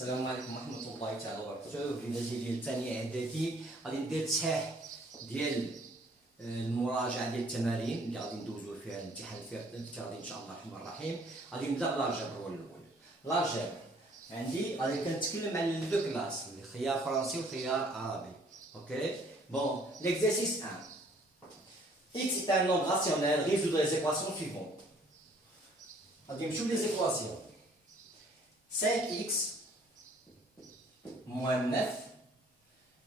السلام عليكم ورحمة الله تعالى وبركاته. في المنهج ديال الثاني إعدادي غادي ندير تصحيح ديال المراجعة ديال التمارين اللي غادي ندوزو فيها الامتحان الافتراضي إن شاء الله الرحمن الرحيم. غادي نبدا بالالجبر هو الأول. الالجبر عندي غادي كنتكلم على لو كلاس اللي خيار فرنسي وخيار عربي. اوكي بون l'exercice 1. X est un nombre rationnel, résoudre les équations suivantes. غادي نمشيو لي زيكواسيون. 5x moins 9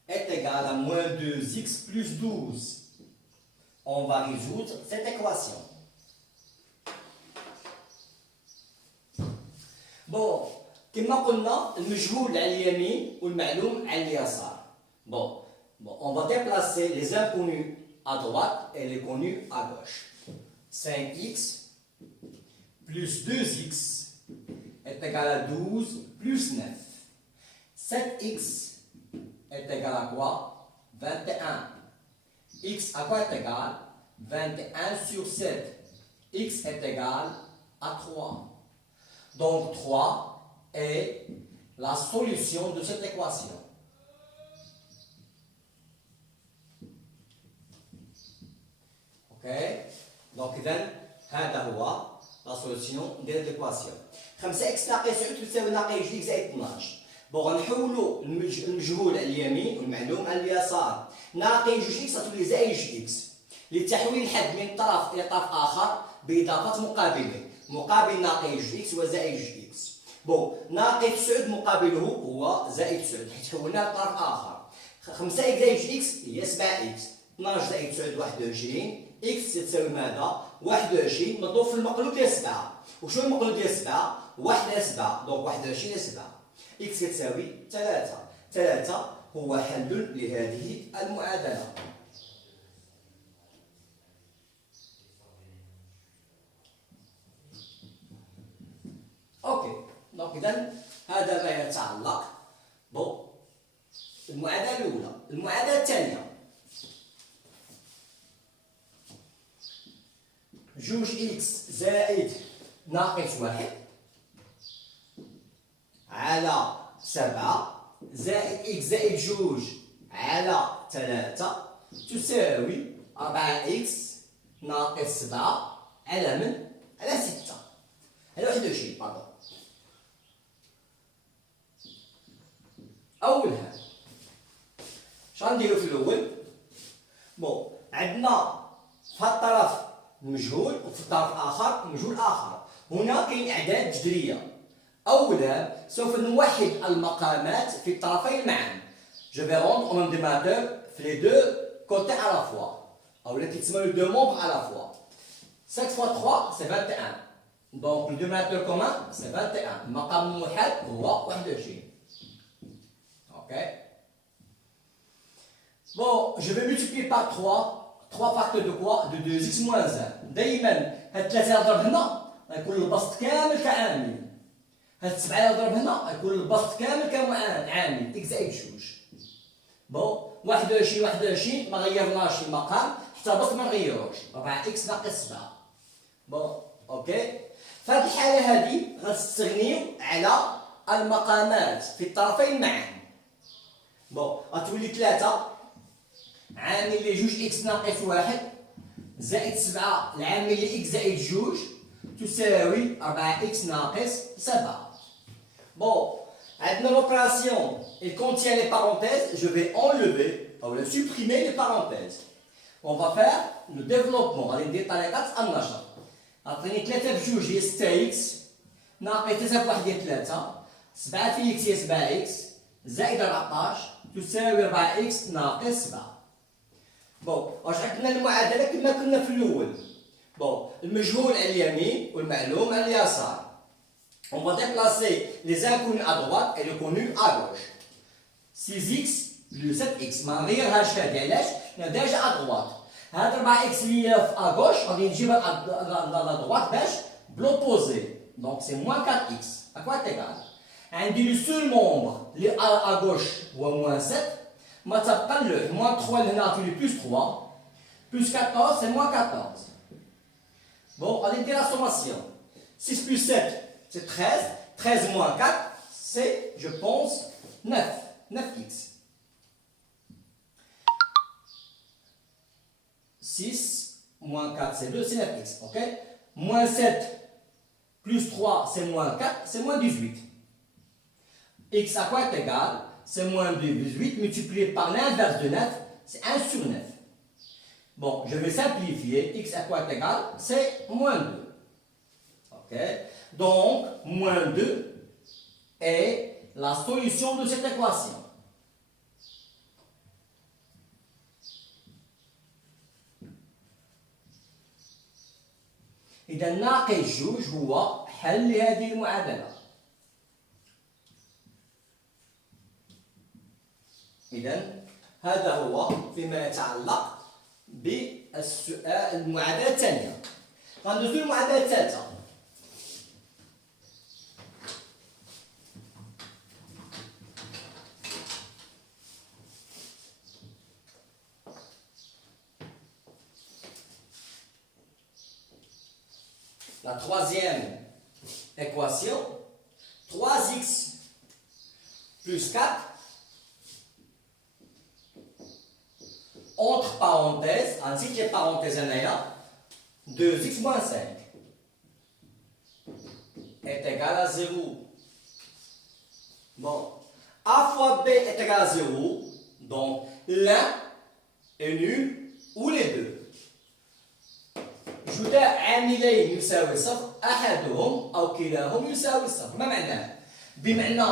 est égal à moins 2x plus 12. On va résoudre cette équation. Bon, كما قلنا المجهول على اليمين والمعلوم على اليسار. Bon, on va déplacer les inconnus à droite et les connus à gauche. 5x plus 2x est égal à 12 plus 9. 7x est égal à quoi? 21. X à quoi est égal? 21 sur 7. X est égal à 3. Donc 3 est la solution de cette équation. Ok? Donc هذا هو la solution ديال l'équation. 5x ناقص 9 تساوي ناقص j زائد 12. بون غنحولوا المجهول على اليمين والمعلوم على اليسار. ناقص جوج اكس غتولي زائد جوج اكس لتحويل الحد من طرف الى طرف اخر باضافه مقابله. مقابل ناقص جوج اكس هو زائد جوج اكس. بون ناقص 9 مقابله هو زائد 9 حيت حولناه لطرف اخر. 5 اكس زائد جوج اكس هي 7 اكس. 12 زائد 9 21. اكس تساوي ماذا؟ 21 مضروب في المقلوب ديال 7. وشنو المقلوب ديال 7؟ 1 على 7 دونك 21 على 7. إكس تساوي 3. 3 هو حل لهذه المعادلة. أوكي دونك إذا هذا ما يتعلق بالمعادلة الأولى. المعادلة الثانية جوج إكس زائد ناقص 1 على 7 زائد إكس زائد جوج على 3 تساوي 4 إكس ناقص 7 على من؟ على 6 على 21 باردون. أولها شغنديرو في الأول؟ بون عندنا في هاد الطرف المجهول وفي الطرف الآخر مجهول آخر. هنا كاين أعداد جذرية. أولا سوف نوحد المقامات في الطرفين معا. Je vais rendre un dénominateur في les deux côtés à la fois. أولا كيتسمى les deux membres à la fois. 5 fois 3 c'est 21. Donc le dénominateur commun c'est 21. المقام الموحد هو 21. Ok. Bon, je vais multiplier par 3. 3 facteurs de quoi? De 2x moins 1. دايما هاد 3 نضرب هنا غيكون البسط كامل كعامل. هاد 7 نضرب هنا غيكون البسط كامل كعامل اكس زائد جوج. بون 21 ما غيرناش المقام حتى البسط ما نغيروش. 4 اكس ناقص 7. بون اوكي. في هاد الحالة هادي غنستغنيو على المقامات في الطرفين معا. بون غتولي 3 عامل لي جوج اكس ناقص 1 زائد 7 العامل لي اكس زائد جوج تساوي 4 اكس ناقص 7. Bon, maintenant l'opération, elle contient les parenthèses, je vais enlever, ou supprimer les parenthèses. On va faire le développement, غادي ندير طريقة النشر. عطيني 3 بجوج هي 6 اكس ناقص 3 بواحد هي 3 7 في اكس هي 7 اكس زائد 14 تساوي 4 اكس ناقص 7. بون واش عندنا المعادلة كما كنا في الأول. بون المجهول على اليمين والمعلوم على اليسار. On va déplacer les inconnus à droite et les connus à gauche. 6x plus 7x ما نغيرهاش هادي علاش؟ لأن ديجا à droite. هاد 4x اللي هي في à gauche غادي نجيبها à droite باش بلوبوزي. Donc c'est moins 4x. À quoi est égal؟ عندي le seul membre اللي à gauche هو moins 7 ما تبقى اللوح. moins 3 لهنا تولي plus 3 plus 14 c'est moins 14. Bon, on va dire la sommation. 6 plus 7, c'est 13. 13 moins 4, c'est, je pense, 9. 9x. 6 moins 4, c'est 2, c'est 9x. Ok? Moins 7 plus 3, c'est moins 4, c'est moins 18. X à quoi est égal? C'est moins 18 multiplié par l'inverse de 9, c'est 1 sur 9. Bon, je vais simplifier. X à quoi est égal? C'est moins 2. Ok? Donc, moins 2 est la solution de cette équation. إذا ناقص جوج هو حل لهذه المعادلة. إذا هذا هو فيما يتعلق بالمعادلة الثانية. غندوزو للمعادلة الثالثة. La troisième équation, 3x plus 4, entre parenthèses, ainsi que les parenthèses là, 2x moins 5 est égal à 0. Bon, a fois b est égal à 0, donc l'un est nul ou les deux. جداء عاملين يساوي صفر أحدهم أو كلاهما يساوي صفر. ما معناه؟ بمعنى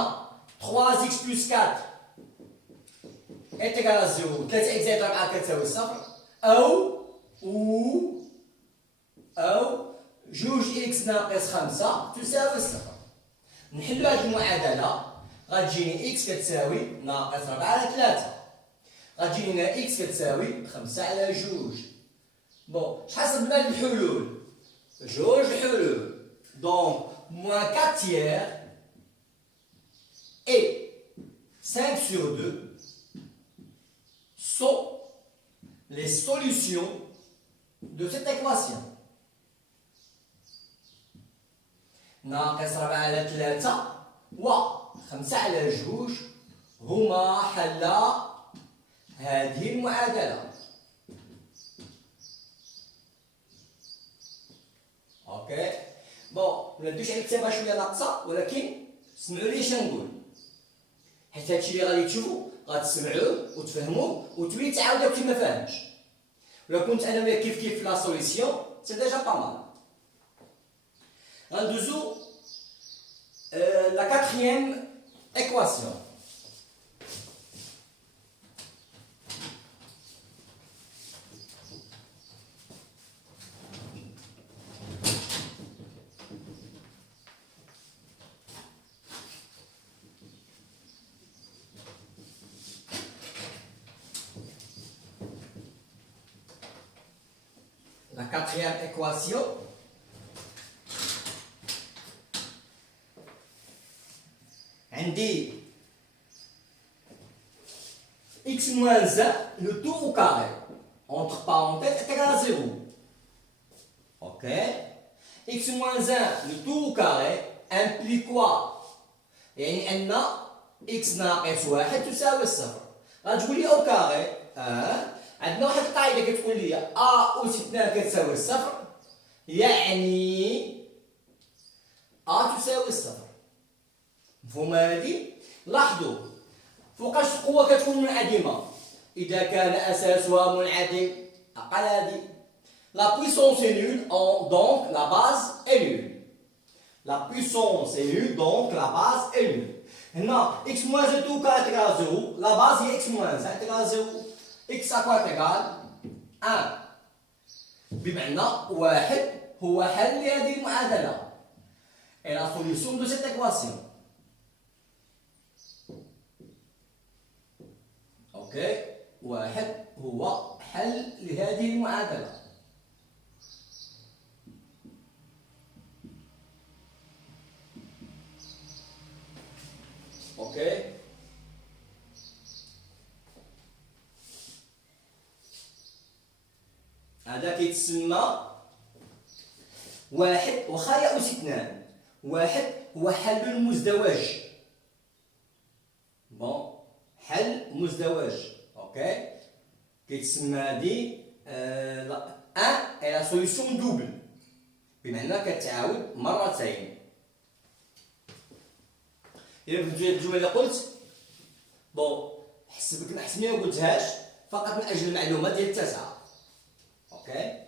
3x plus 4 est égal à 0. 3x زائد 4 كتساوي صفر. أو جوج x ناقص 5 تساوي صفر. نحلو هذه المعادلة غتجيني x كتساوي ناقص 4 على 3. غتجيني x كتساوي 5 على جوج. Bon, شحال صبنا هاد الحلول؟ جوج حلول. Donc, moins 4 tiers et 5 sur 2 sont les solutions de cette équation. ناقص 4 على 3 و 5 على جوج هما حلا هذه المعادلة. اوكي بون ما ندوش على الكتابه شويه ناقصه ولكن سمعوا لي اش نقول حيت هادشي اللي غادي تشوفوا غتسمعوه وتفهموه وتولي تعاودوا كي ما فاهمش. ولا كنت انا وياك كيف في لا سوليسيون سي ديجا با مال. غندوزو لا كاتريام ايكواسيون. La quatrième équation عندي x moins 1 le tout au carré entre parenthèses est égal à 0. Ok, x moins 1 le tout au carré implique quoi؟ يعني أن x ناقص 1 تساوي الصفر. غتقول لي au carré عندنا واحد القاعده كتقول لي ا اس 2 كتساوي الصفر يعني ا تساوي الصفر. مفهوم هادي؟ لاحظوا فوقاش القوه كتكون منعدمه اذا كان اساسها منعدم اقل هادي. لا puissance est nulle donc la base est nulle. La puissance est nulle donc la base est nulle. هنا x moins 2 est égal à 0, la base est x moins 1 est égal à 0. x à quoi est égal 1 بمعنى واحد هو حل لهذه المعادلة et la solution de cette équation. ok واحد هو حل لهذه المعادلة. ok هذا كيتسمى واحد واخا يا أس 2. واحد هو حل المزدوج بون حل مزدوج. اوكي كيتسمى هادي ان اي لا سوليسيون دوبل، بمعنى كتعاود مرتين. الا فهمتوا هاد الجمله اللي قلت بون حسبك نحسني ما قلتهاش فقط من اجل المعلومه ديال التاسعه. اوكي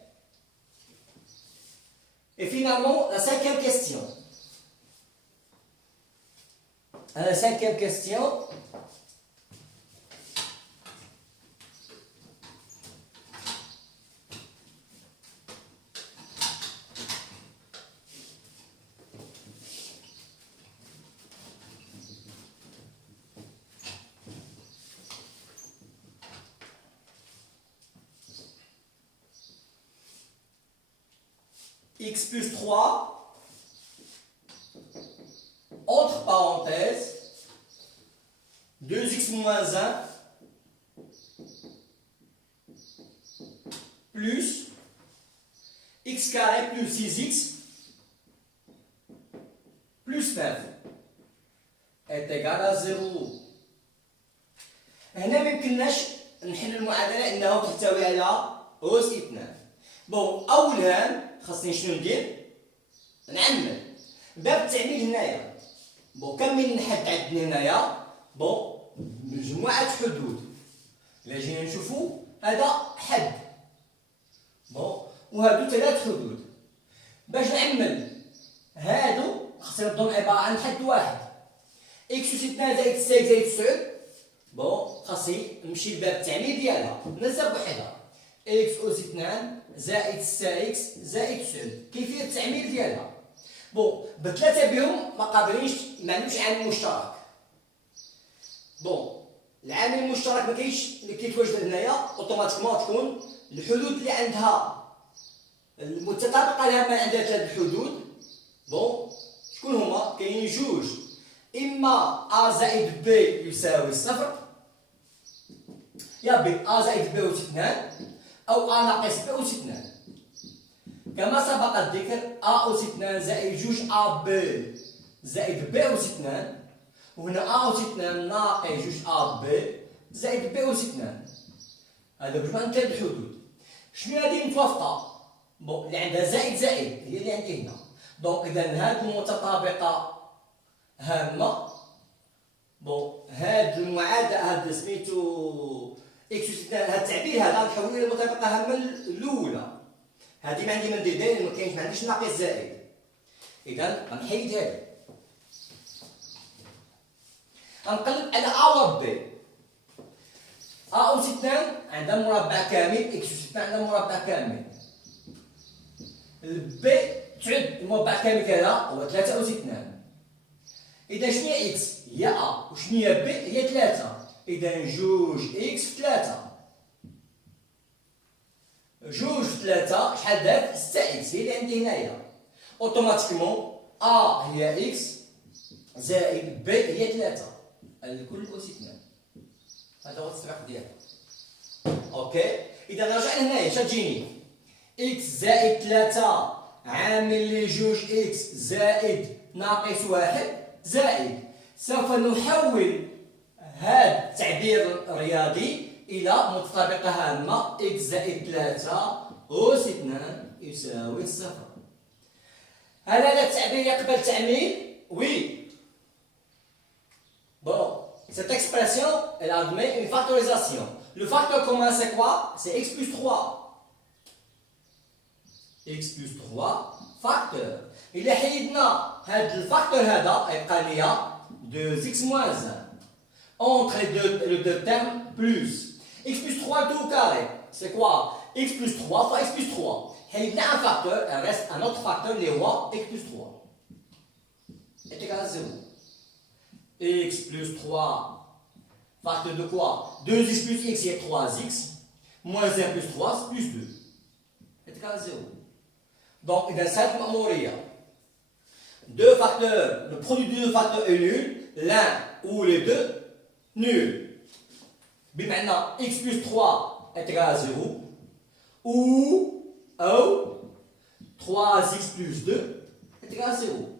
et finalement la cinquième question. La cinquième question. X plus 3, entre parenthèses, 2x moins 1, plus x carré plus 6x, plus 9, est égal à 0. هنا ما يمكنناش نحل المعادلة أنه تحتوي على أس 2. بون أولا خاصني شنو ندير؟ نعمل باب التعميل هنايا. بون كم من حد عندنا هنايا؟ بون مجموعة حدود. إلا جينا نشوفو هذا حد، بون وهادو 3 حدود. باش نعمل هادو خاصنا نبداو عبارة عن حد واحد. إكس أس 2 زائد 6 زائد 9. بون خاصني نمشي لباب التعميل ديالها، ننسى بوحدها. إكس أس 2 زائد 6 إكس زائد 9. كيفية التعميل ديالها؟ بون بثلاثة بهم ما قادرينش ما عندهمش عامل مشترك. بون العامل المشترك ما كيتواجد هنايا، اوتوماتيكمون تكون الحدود اللي عندها المتطابقة لها ما عندها 3 حدود. بون شكون هما؟ كاينين جوج، إما أ زائد ب يساوي صفر، يا بي أ زائد ب أس 2، أو أ ناقص ب أس 2. كما سبق الذكر أ أس 2 زائد جوج أ ب زائد ب أس 2، وهنا أ أس 2 ناقص جوج أ ب زائد ب أس 2. هذا مجموعة من 3 حدود. شنو هذه متوافقة؟ بون اللي عندها زائد زائد هي اللي عندي هنا. دونك إذا هذه المتطابقة هامة. بون هاد المعادلة هاد سميتو إكس أس 2، هاد التعبير هذا نحولو إلى المطابقة هامة الأولى. هادي ما عندي ما ندير داير، ما عنديش ناقص زائد. إذا غنحيد هادي، غنقلب على أ و ب. أ أس 2 عندها مربع كامل، إكس أس 2 عندها مربع كامل. ب تعد المربع كامل ديالها هو 3 أس 2. إذا شنو هي إكس؟ هي أ، وشنو هي ب؟ هي 3. إذا جوج إكس في 3. جوج في 3 شحال دارت؟ 6 إكس هي اللي عندي هنايا. أوتوماتيكمون أ هي إكس زائد ب هي 3. الكل أس 2. هذا هو التطبيق ديالها. أوكي؟ إذا رجعنا هنايا اش تجيني؟ إكس زائد 3 عامل لجوج إكس زائد ناقص 1 زائد. سوف نحول هذا التعبير الرياضي إلى متطابقة هامة. إكس زائد 3 أس 2 يساوي 0. هل هذا التعبير يقبل تعميل؟ وي. Bon, cette expression, elle admet une factorisation. Le facteur commun, c'est quoi? C'est x plus 3. x plus 3 facteur. إلا حيدنا هذا الفاكتور هذا يبقى ليا 2x moins 1. Entre les deux termes, plus. X plus 3 tout au carré. C'est quoi? X plus 3 fois x plus 3. Il y a un facteur, il reste un autre facteur, les rois, x plus 3. Est égal à 0. X plus 3, facteur de quoi? 2x plus x, c'est 3x. Moins 1 plus 3, c'est plus 2. Est égal à 0. Donc, il y a 5 mémoriaux. Deux facteurs, le produit de deux facteurs est nul. L'un ou les deux, nul. Maintenant, x plus 3 est égal à 0. Ou 3x plus 2 est égal à 0.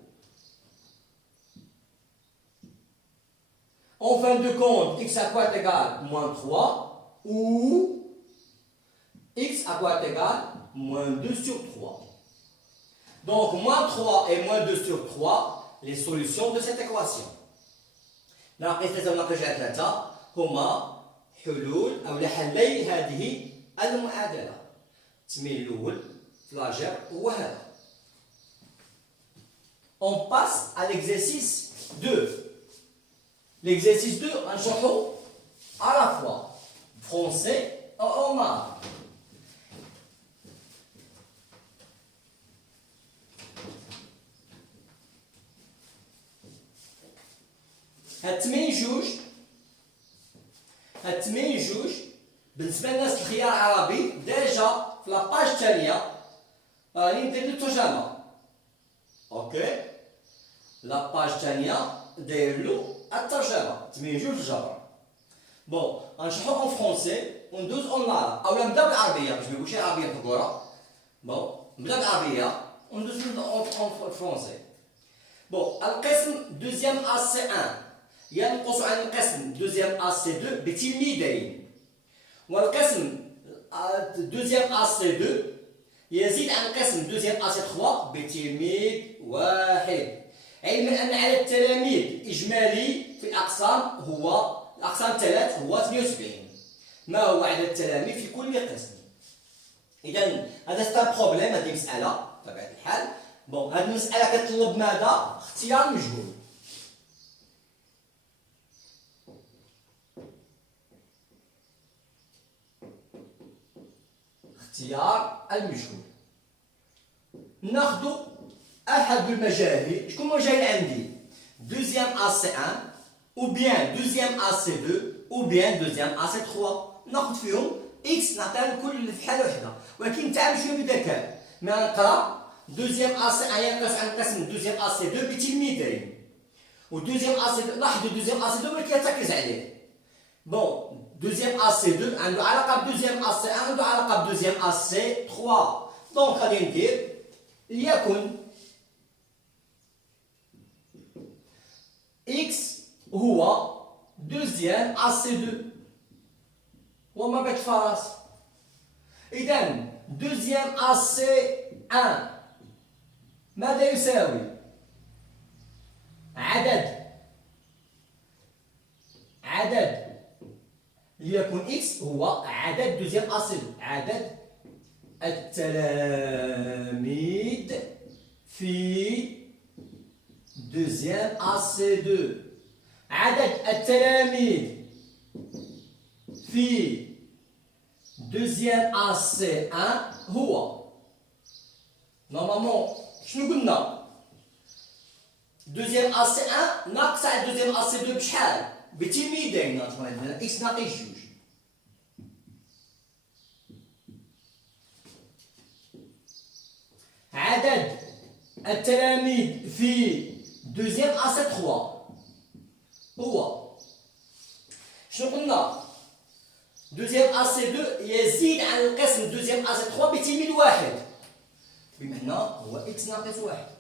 En fin de compte, x à quoi est égal moins 3 ou x à quoi est égal moins 2 sur 3. Donc, moins 3 et moins 2 sur 3, les solutions de cette équation. ناقص 3 وناقص 3 هما حلول أو حلي هذه المعادلة. التمرين الأول في لاجير هو هذا. On passe à l'exercice 2. L'exercice 2 غنشرحو à la fois français et en arabe. هاد التمرين جوج بالنسبه للناس الخيار العربي ديجا في لاباج الثانيه راني ندير له ترجمه. اوكي لاباج الثانيه داير له الترجمه تمرين جوج الجبر. بون غنشرحو اون فرونسي وندوز اون العرب اولا نبدا بالعربيه باش ما نقولش العربيه في الكره. بون نبدا بالعربيه وندوز اون فرونسي. بون القسم دوزيام اس سي 1 ينقص عن القسم دوزيام اس سي 2 بتلميذين، والقسم دوزيام اس سي 2 يزيد عن القسم دوزيام اس سي 3 بتلميذ واحد، علما ان عدد التلاميذ الاجمالي في الاقسام هو الاقسام ثلاث هو 78. ما هو عدد التلاميذ في كل قسم؟ اذا هذا ستا بروبليم، هذه مساله بطبيعه الحال. بون هذه المساله كتطلب ماذا؟ اختيار مجهول. اختيار المجهول. ناخذ احد المجاهيل. شكون المجاهيل عندي؟ دوزيام اس سي 1 او بيان دوزيام اس سي 2 او بيان دوزيام اس سي 3. ناخذ فيهم اكس نعطيها لكل في حاله وحده، ولكن نتعامل شويه بذكاء. ما نقرا دوزيام اس سي 1 ينقص عن قسم دوزيام اس سي 2 بتلميذين، ودوزيام اس سي 2 لاحظوا دوزيام اس سي 2 ولكن تركز عليه. بون دوزيام اس سي 2 عنده علاقه بدوزيام اس سي 1 عنده علاقه بدوزيام اس سي 3. دونك غادي ندير ليكن اكس هو دوزيام اس سي 2 وما بقيت فاس. اذا دوزيام اس سي 1 ماذا يساوي؟ عدد ليكن اكس هو عدد دوزيام اس سي 2، عدد التلاميذ في دوزيام اس سي 2. عدد التلاميذ في دوزيام اس سي 1 هو نورمالمون شنو قلنا؟ دوزيام اس سي 1 ناقص على دوزيام اس سي 2 بشحال؟ بتلميذين. عندنا اكس ناقص جوج. عدد التلاميذ في دوزيام اس سي 3 هو شنو قلنا؟ دوزيام اس سي 2 يزيد عن القسم دوزيام اس سي 3 بتلميذ واحد، بمعنى هو اكس ناقص واحد.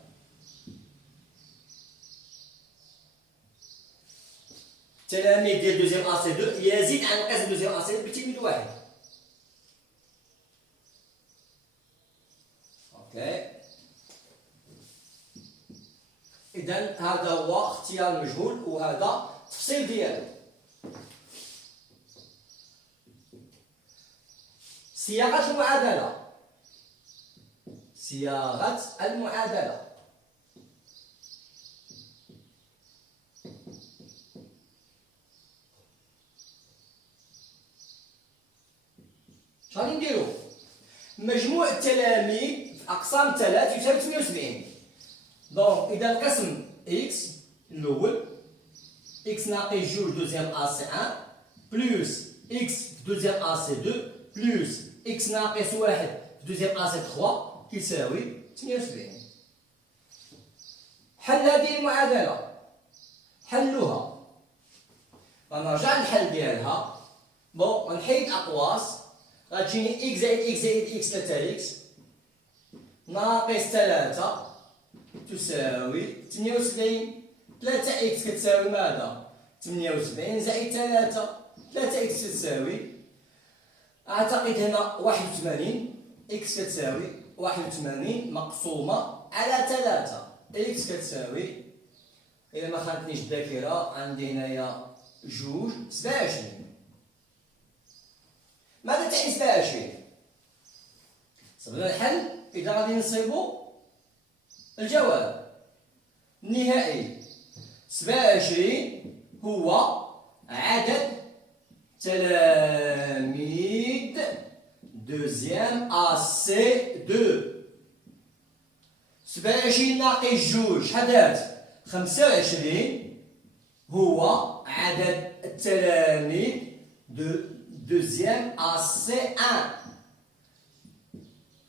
التلاميذ ديال دوزيام اس سي 2 يزيد عن القسم دوزيام اس سي 2 بتلميذ واحد. اوكي اذا هذا هو اختيار المجهول وهذا التفصيل ديالو. صياغة المعادلة. صياغة المعادلة. اش غادي نديرو؟ مجموع التلاميذ في أقسام ثلاث يساوي 78. دونك إذا القسم إكس الأول إكس ناقص جوج دوزيام أس سي 1 بلوس إكس دوزيام أس سي 2 بلوس إكس ناقص واحد دوزيام أس سي 3 كيساوي 78. حل هذه المعادلة. حلها غنرجع للحل ديالها. بون غنحيد أقواس، غتجيني إكس زائد إكس زائد إكس 3 إكس ناقص 3 تساوي 78. 3 إكس كتساوي ماذا؟ 78 زائد 3 3 إكس تساوي أعتقد هنا 81 إكس كتساوي 81 مقسومة على 3 إكس كتساوي إلا ما خانتنيش الذاكرة عندي هنايا جوج 27 ماذا تعني 27؟ صبنا الحل إذا غادي نصيبو الجواب النهائي 27 هو عدد تلاميذ دوزيام أ سي دو 27 ناقص جوج شحال دارت 25 هو عدد التلاميذ دوزيام أ سي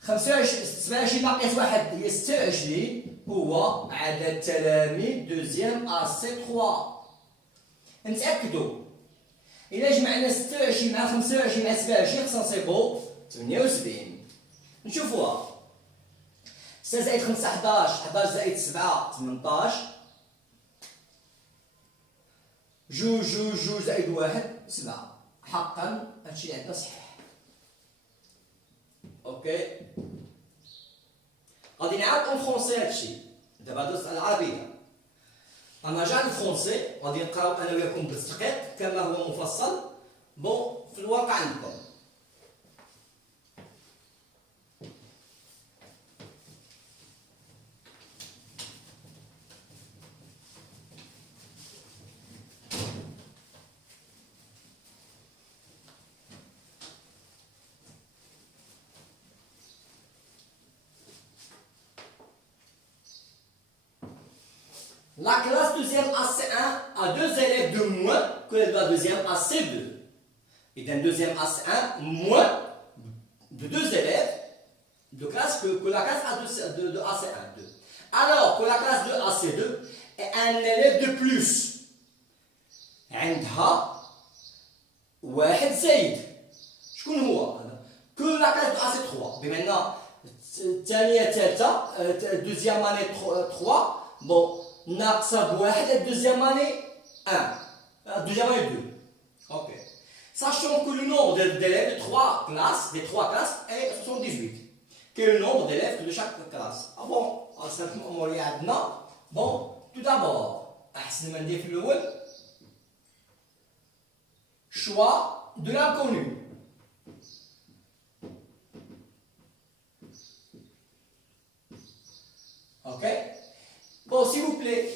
1 27 ناقص واحد هي 26 هو عدد تلاميذ دوزيام أ سي 3 نتأكدو إلا جمعنا 26 مع 25 مع 27 خصنا نصيبو 78 نشوفوها 6 زائد 5 11 11 زائد 7 18 جوج جوج جوج زائد 1 7 حقا هادشي عندنا صحيح اوكي غادي نعاود اون فرونسي هادشي دابا دوزت على العربيه انا جا الفرونسي غادي نقراو انا وياكم بالتدقيق كما هو مفصل بون في الواقع عندكم La classe deuxième AC1 a deux élèves de moins que la deuxième AC2. Et d'un deuxième AC1 moins de deux élèves de classe que la classe de AC1. 2. Alors que la classe de AC2 est un élève de plus. عندها واحد زايد. شكون هو هذا؟ que la classe de AC3 بما أن الثانية الثالثة deuxième année 3 bon ناقصة بواحد الدوزيام اني 1 الدوزيام اني 2 ok sachant que le nombre d'élèves de 3 classes des 3 classes est 78 quel est le nombre d'élèves de chaque classe ah bon أصلا الأمور اللي عندنا bon tout d'abord أحسن ما ندير في الأول choix de l'inconnu ok Bon, s'il vous plaît,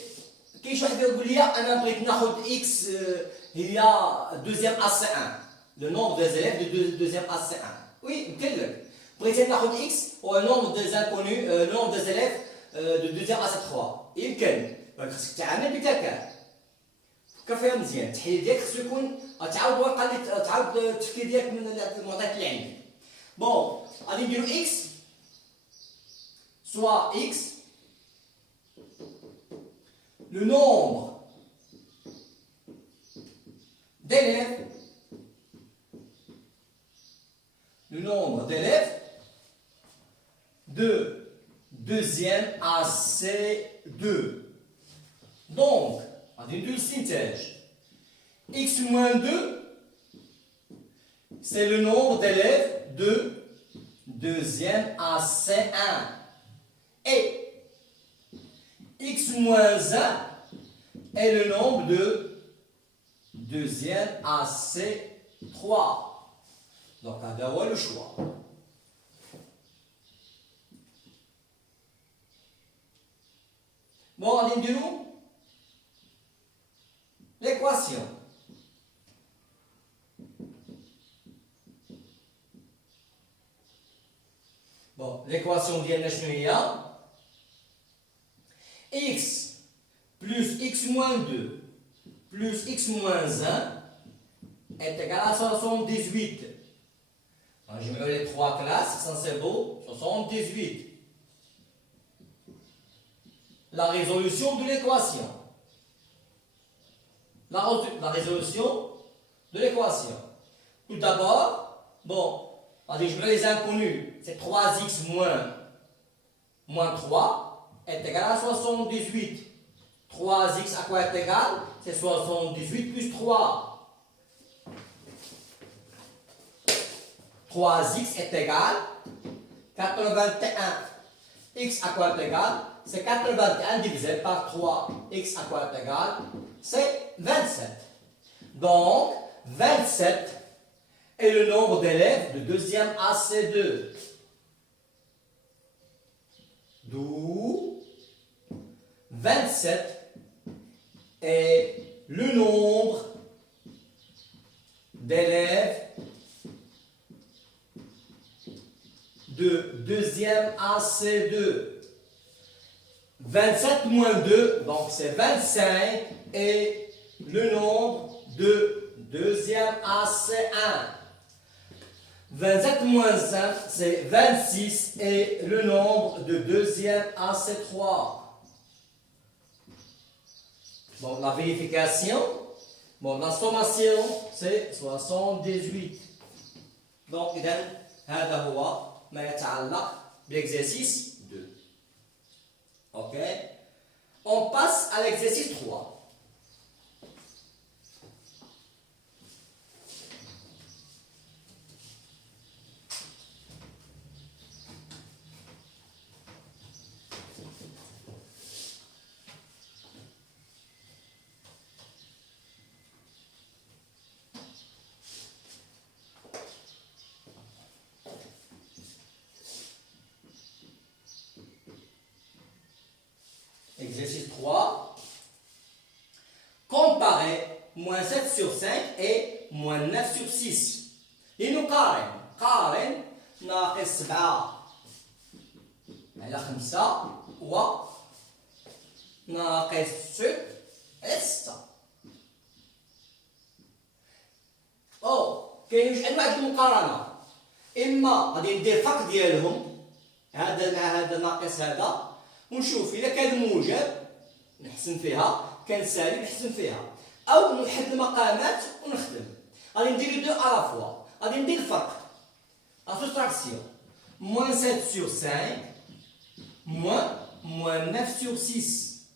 كاين شي واحد يقول لي انا بغيت ناخذ اكس هي دوزيام AC1 le nombre des élèves de deuxième AC1 oui يمكن لك بغيت ناخذ اكس هو le nombre des inconnus le nombre des élèves de deuxième AC3 يمكن ولكن خصك تتعامل بذكاء فكر فيها مزيان التحليل ديالك خصو يكون تعاود ورقه تعاود التفكير ديالك من المعطيات اللي عندك بون غادي نديرو اكس سوا اكس le nombre d'élèves de deuxième AC2 donc on dit le synthèse x moins 2 c'est le nombre d'élèves de deuxième AC1 et x moins 1 est le nombre de deuxième AC3. Donc, on va avoir le choix. Bon, on dit nous l'équation. Bon, l'équation vient de x plus x moins 2 plus x moins 1 est égal à 78. Je mets les trois classes, c'est beau, 78. La résolution de l'équation. La résolution de l'équation. Tout d'abord, bon, je mets les inconnus, c'est 3x moins 3 est égal à 78. 3x à quoi est égal? C'est 78 plus 3. 3x est égal 81. X à quoi est égal? C'est 81 divisé par 3. X à quoi est égal? C'est 27. Donc, 27 est le nombre d'élèves de deuxième AC2. D'où 27 est le nombre d'élèves de deuxième AC2. 27 moins 2, donc c'est 25, et le nombre de deuxième AC1. 27 moins 1, c'est 26, et le nombre de deuxième AC3. Bon, la vérification, bon, la sommation, c'est 78. Donc, هذا هو ما يتعلق بالexercice 2. Ok? On passe à l'exercice 3. Exercice 3. Comparer moins 7 sur 5 et moins 9 sur 6. لنقارن. قارن ناقص 7 على 5 و ناقص 9 على 6. كاين جوج انواع ديال المقارنه. اما غادي ندير الفرق ديالهم، هذا مع هذا ناقص هذا، ونشوف اذا كان موجب نحسن فيها، كان سالب نحسن فيها، او نحد المقامات ونخدم. غادي ندير دو على فوا. غادي ندير الفرق. La soustraction. Moins 7 sur 5 moins 9 sur 6.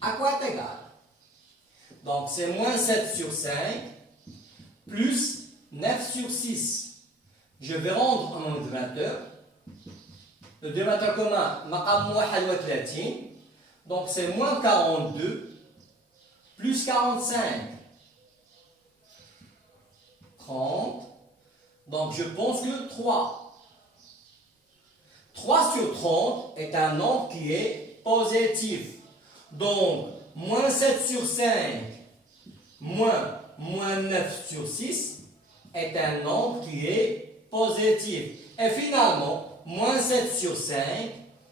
À quoi est égal? Donc c'est moins 7 sur 5 plus 9 sur 6. Je vais rendre un dénominateur. Le dénominateur commun, مقام 31. Donc c'est moins 42 plus 45. 30. Donc je pense que 3. 3 sur 30 est un nombre qui est positif. Donc moins 7 sur 5 moins 9 sur 6 est un nombre qui est positif. Et finalement, moins 7 sur 5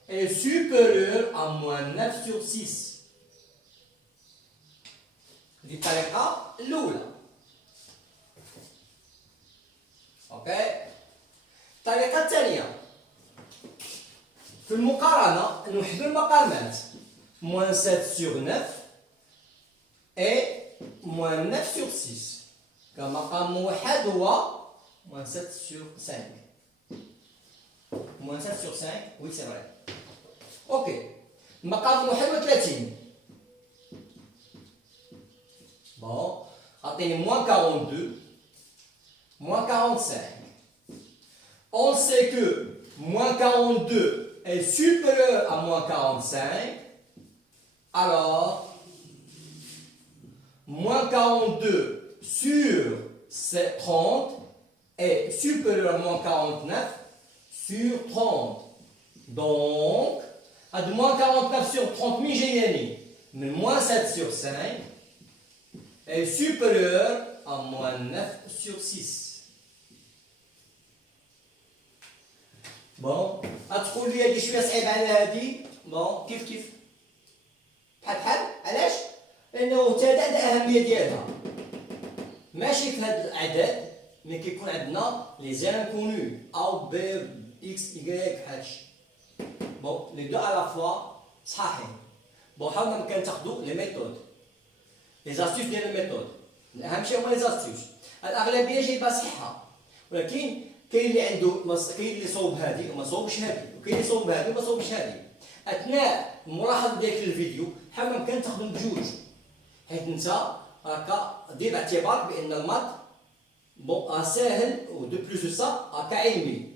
est supérieur à moins 9 sur 6. دي الطريقة الأولى. اوكي. الطريقة الثانية في المقارنة نوحدو المقامات. moins 7 sur 9 et moins 9 sur 6. كمقام موحد هو moins 7 sur 5. moins 7 sur 5, oui c'est vrai. Ok. المقام موحد 31. Bon, atteignez moins 42, moins 45. On sait que moins 42 est supérieur à moins 45. Alors, moins 42 sur 30 est supérieur à moins 49 sur 30. Donc, à moins 49 sur 30, mais moins 7 sur 5 est supérieur à moins 9 sur 6. Bon, غتقول لي هادي شويه صعيب على هادي. بون كيف بحال علاش؟ لانه ابتدا الاهميه ديالها ماشي في هاد الاعداد، مي كيكون عندنا لي زانكونو او بي اكس ايكغيك بحال هادشي. بون لي دو على فوا صحاحين. بون حاولنا مكان تاخدو لي ميثود، لي زاستيوس ديال الميثود. اهم شيء هما لي زاستيوس. الاغلبيه جايبه صحيحه، ولكن كاين اللي عنده كاين اللي صوب هذه وما صوبش هذه، وكاين اللي صوب هذه وما صوبش هذه. اثناء الملاحظه ديالك للفيديو حاول ممكن تخدم بجوج، حيت انت راك دير باعتبارك بان المات بون ساهل و دو بلوس دو سا راك علمي.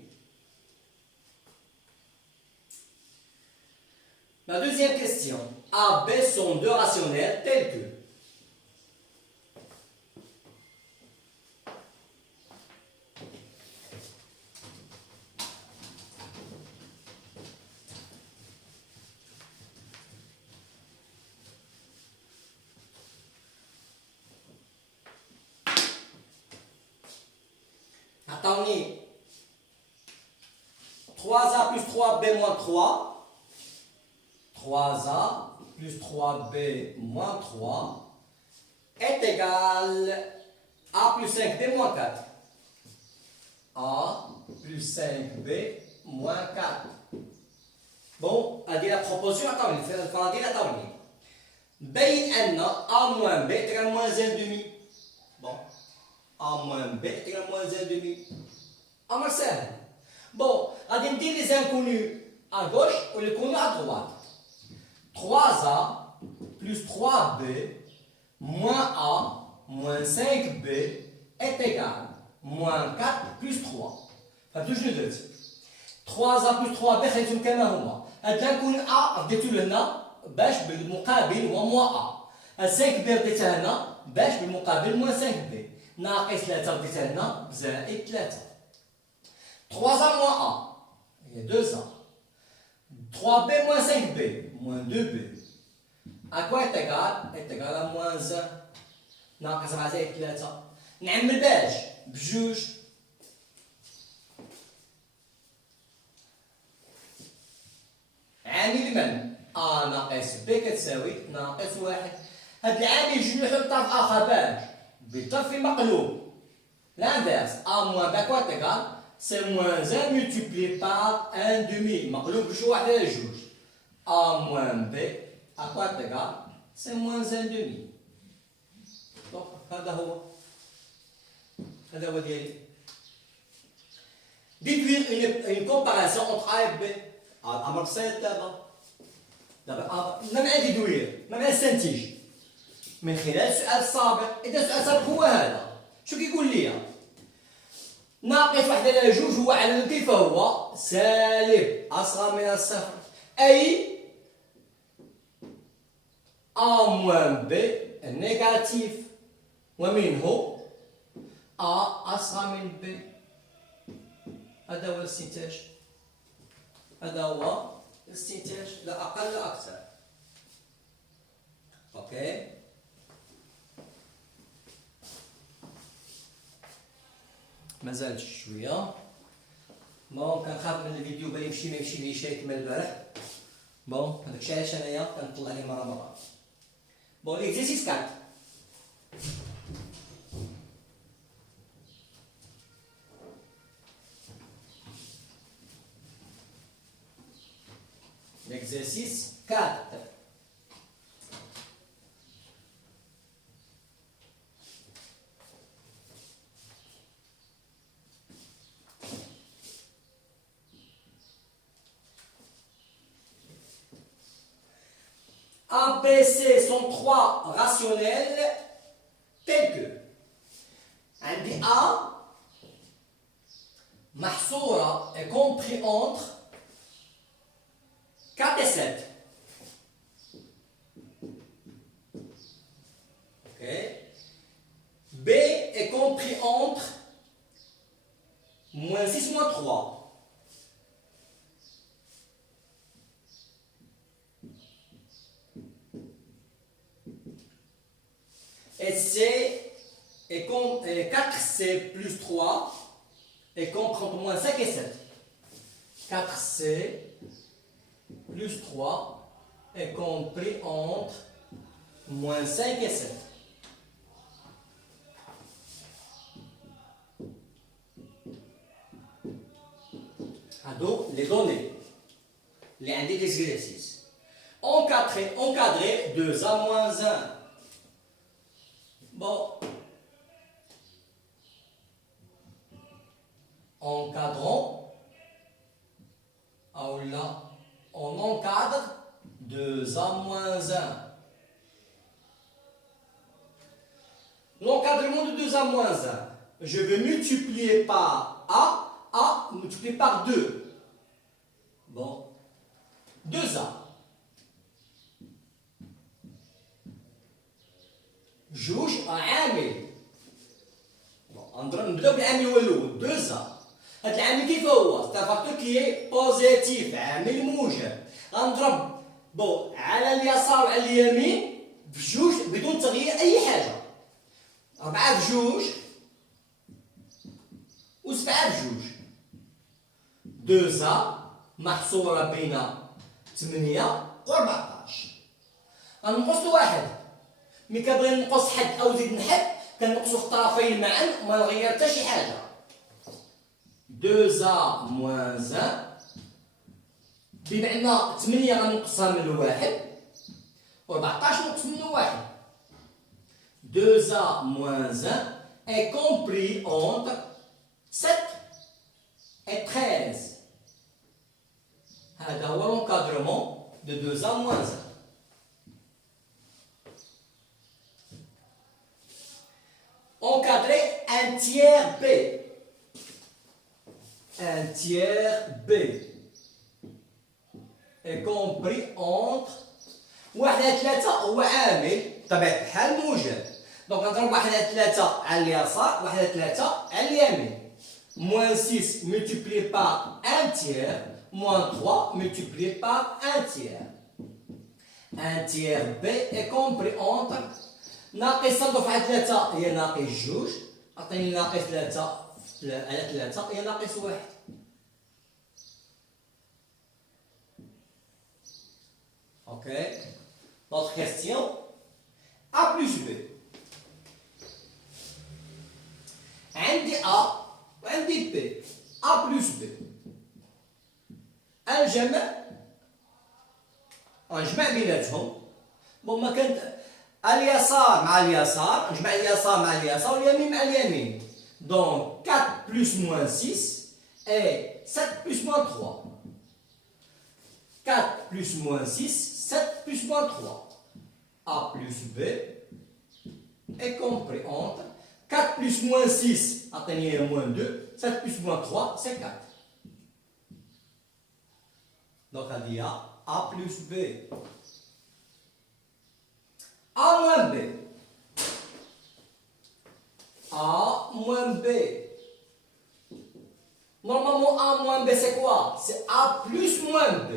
La deuxième question. A, B sont deux rationnels tels que. Attendez. 3A plus 3B moins 3. 3A plus 3B moins 3 est égal à plus 5B moins 4. A plus 5B moins 4. Bon, on dit la proposition, attendez, il faut dire attendez. بين أن A moins B est égal à moins 1,5. Bon, A moins B est égal à moins 1,5. أمر سهل. Bon, on dit les inconnus à gauche ou les connus à droite. 3A plus 3B moins A moins 5B est égal moins 4 plus 3. فهمتوا شنو درت؟ 3A plus 3B خليتهم كما هما. هاد الكون A رديتو لهنا باش بالمقابل هو موان A. هاد 5B رديتها هنا باش بالمقابل موان 5B. ناقص 3 رديتها هنا زائد 3. 3A moins A هي 2A. 3B moins 5B moins 2B. À quoi est égal? Est égal à moins 1. ناقص 4 زائد 3. نعمل باش بجوج. عامل من؟ A ناقص B كتساوي ناقص 1. هاد العامل جوج نحط طرف آخر باش بالطرف مقلوب. L'inverse. A moins B quoi est égal? C'est moins 1 multiplié par 1 demi. مقلوب بجوج واحد على جوج. A moins B à quoi est égal? C'est moins 1 demi. Donc, هذا هو ديالي. Déduire une comparaison entre A et B. أمر بسيط دابا ما معنى ديدوير؟ ما معنى استنتج؟ من خلال السؤال السابق. إذا السؤال السابق هو هذا، شو كيقول لي؟ ناقص واحد على جوج هو على كيف هو؟ سالب أصغر من الصفر. أي A moins B négatif ومنه A أصغر من B. هذا هو الاستنتاج. هذا هو الاستنتاج لا أقل لا أكثر. أوكي. مازال شوية. بون كنخاف من الفيديو باغي يمشي ما يمشيليش كما البارح. بون هذاكشي علاش انايا كنطلع عليه مرة. Bon, l'exercice 4. L'exercice 4. A, B, C sont trois rationnels tels que عندي A محصورة est compris entre 4 et 7. Okay. B est compris entre moins 6 moins 3. Et C est 4C plus 3 est compris entre moins 5 et 7. 4C plus 3 est compris entre moins 5 et 7. Donc, les données, les indices d'exercice. Encadré 2A moins 1. Bon. Encadrant. Ah là, on encadre 2A moins 1. de 2A moins 1, je vais multiplier par A multiplié par 2. Bon, 2A. جوج عامل. نبداو بالعامل هو الاول 2A. هذا العامل كيف هو؟ سي فاكتور كي بوزيتيف، عامل موجب. غنضرب على اليسار وعلى اليمين بجوج بدون تغيير اي حاجه. 4 بجوج و7 بجوج. 2A محصوره بين 8 و 14. غنقص واحد. ملي كنبغي نقص حد او نزيد نحد كنقصو في الطرفين معا وما نغير حتى شي حاجه. 2A moins 1 بمعنى 8 غنقصها من الواحد و 14 نقص منه واحد. 2A moins 1 est compris entre 7 et 13. هذا هو l'encadrement de 2A moins 1. Encadrer un tiers B. Un tiers B est compris entre 1 على 3 هو عامل بطبيعة الحال موجب. دونك نضرب 1 على 3 على اليسار 1 على 3 على اليمين. Moins 6 multiplié par 1 tiers moins 3 multiplié par 1 tiers. Un tiers B est compris entre ناقص نضرب على 3 هي ناقص جوج، عطيني ناقص 3 على 3 هي ناقص 1. Ok. Notre question A plus B. عندي A وعندي B. A plus B. الجمع نجمع بيناتهم. ما كانت اليسار مع اليسار نجمع اليسار مع اليسار واليمين مع اليمين. Donc 4 plus moins 6 et 7 plus moins 3. 4 plus moins 6, 7 plus moins 3. A plus B est compris entre 4 plus moins 6, atteignez moins 2, 7 plus moins 3, c'est 4. Donc on dit A plus B. A moins B. A moins B. Normalement, A moins B, c'est quoi? C'est A plus moins B.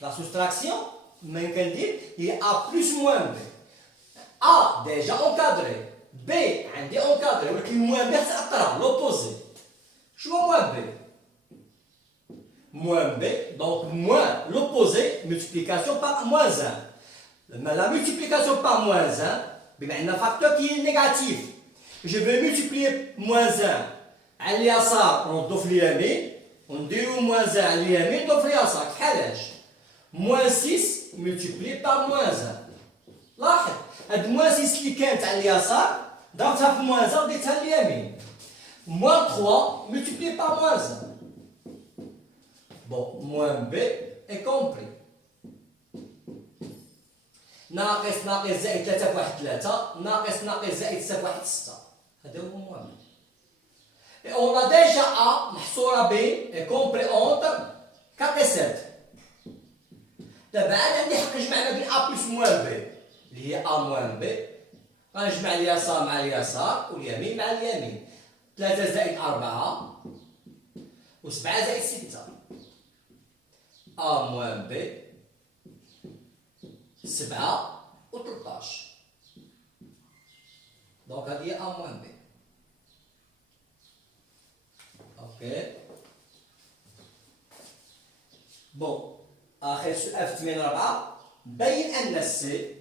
La soustraction, même qu'on dit, il y a A plus moins B. A déjà encadré. B encadré. Le moins B, c'est l'opposé. Choix moins B. Moins B, donc moins l'opposé, multiplication par moins 1. La multiplication par moins 1, il un facteur qui est négatif. Je vais multiplier moins 1 على اليسار ونضيف اليمين ونديرو moins 1 على اليمين نضيف اليسار كحالاش. moins 6 multiplié par moins 1. لاحظ هاد moins 6 اللي كانت على اليسار ضربتها في moins 1 وديتها اليمين. moins 3 multiplié par moins 1. Bon, moins B est compris. ناقص زائد 3 في 1 3 ناقص زائد 6 في 1 6. هذا هو moins B. Et on a déjà A محصورة بين est compris entre 4 et 7. دابا عندي حق نجمع ما بين A plus moins B اللي هي A moins B. غنجمع اليسار مع اليسار واليمين مع اليمين. 3 زائد 4 و7 زائد 6. A moins B 7 و 13. دونك هذه هي A moins B. اوكي. بون اخر سؤال في تمرين 4 بين ان السي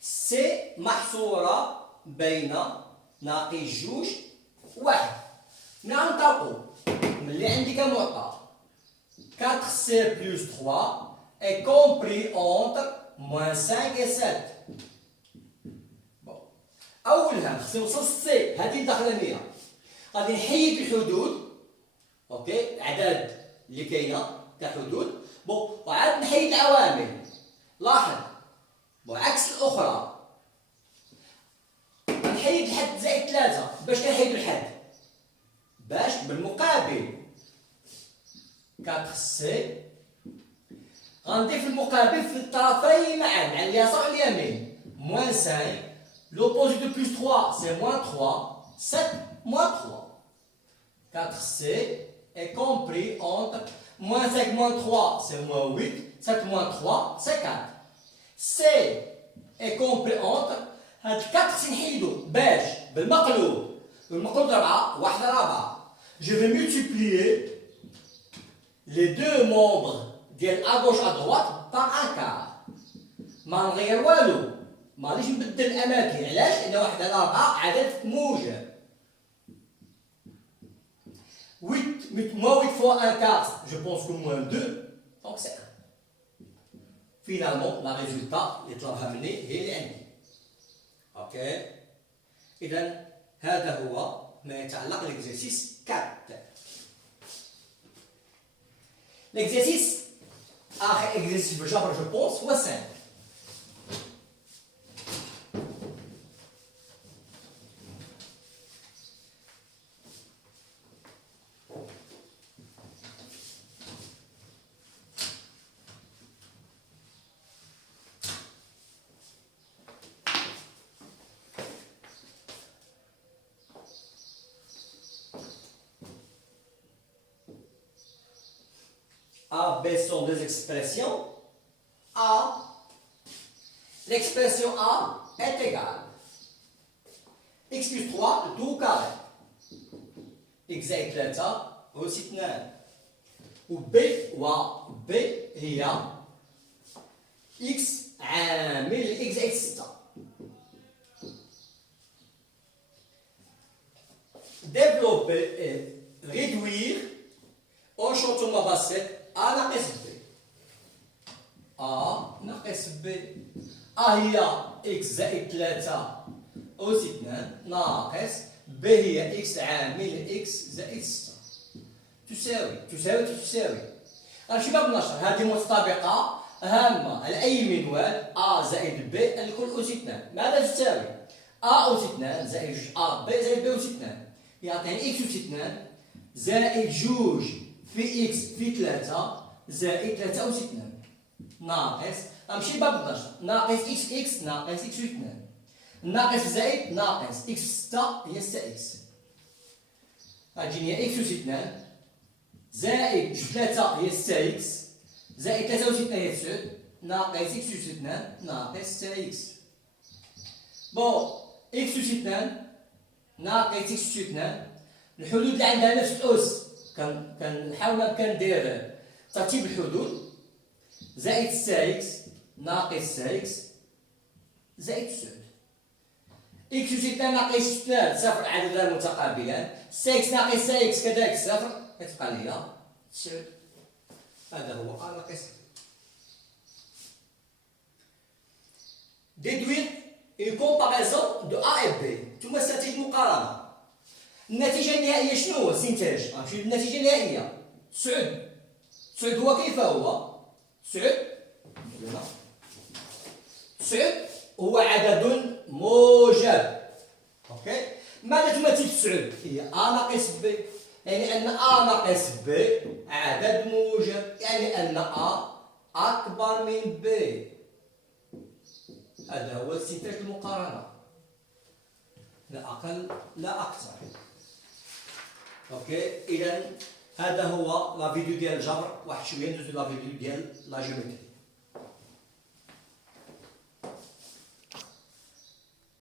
سي محصورة بين ناقص جوج واحد. ننطلقوا من اللي عندي كمعطى 4C plus 3 est compris entre moins 5 et 7. اولها خصني نوصل سي، هذه الداخلانيه. غادي نحيد الحدود، اوكي، الاعداد اللي كاينه كحدود. بون، وعاد نحيد العوامل. لاحظ، وعكس الاخرى غنحيد الحد زائد 3. باش كنحيدو الحد؟ باش بالمقابل 4 سي غنضيف المقابل في الطرفين معا، مع اليسار واليمين. موان 5، l'opposé de plus 3 c'est moins 3, 7 moins 3. 4c est compris entre moins 5 moins 3 c'est moins 8, 7 moins 3 c'est 4. c est compris entre هاد 4 خصني نحيدو باش بالمقلوب 4 واحدة رابعة. je vais multiplier les deux membres ديال à gauche à droite par un quart. ما نغير والو، ماغاديش نبدل الاماكن. علاش؟ لان 1 على 4 عدد موجب. 8 moins 8 fois 1 quart, je pense que moins 2, donc c'est 1. Finalement, la résultat اللي طلبها مني هي اللي عندي. اوكي، اذا هذا هو ما يتعلق بالاكزرسيس 4. الاكزرسيس اخر اكزرسيس بالجبر جو بونس هو 5. A, B sont deux expressions. A, l'expression A est égale x plus 3 tout carré. x زائد 3 أس 2. و B هي x عامل x زائد 6. développer et réduire au changement basset A ناقص B. A ناقص B. A هي x زائد 3 أس 2 ناقص B هي x عامل x زائد 6 تساوي. غنمشي باب النشر. هذه متطابقة هامة على أي منوال A زائد B الكل أس 2. ماذا تساوي؟ A أس 2 زائد جوج A B زائد B أس 2 يعطيني x أس 2 زائد جوج في x في 3 زائد 3 أس 2 ناقص. غنمشي لباب الضرب. ناقص x ناقص x 2 ناقص زائد ناقص x 6 هي 6x. غتجيني x أس 2 زائد 3 هي 6x زائد 3 أس 2 هي 9 ناقص x أس 2 ناقص 6x. بون، x أس 2 ناقص x أس 2 الحدود اللي عندها نفس الأس كنحاول ما بكان ندير ترتيب الحدود. زائد 6x ناقص 6x زائد 9. x أس 2 ناقص 2 صفر، عددان متقابلان. 6 ناقص 6 كذلك صفر، كتبقى لي 9. هذا هو A ناقص. déduire une comparaison de A et B. تمثل مقارنة. النتيجة النهائية شنو هو؟ استنتاج. غنمشي للنتيجة النهائية. 9 هو كيف هو؟ 9 هو عدد موجب. اوكي، ماذا تمثل 9؟ هي A ناقص B، يعني أن A ناقص B عدد موجب، يعني أن A أكبر من B. هذا هو استنتاج المقارنة، لا أقل لا أكثر. اوكي، إذا هذا هو لا فيديو ديال الجبر. واحد شويه ندوزو لا فيديو ديال لا جيومتري.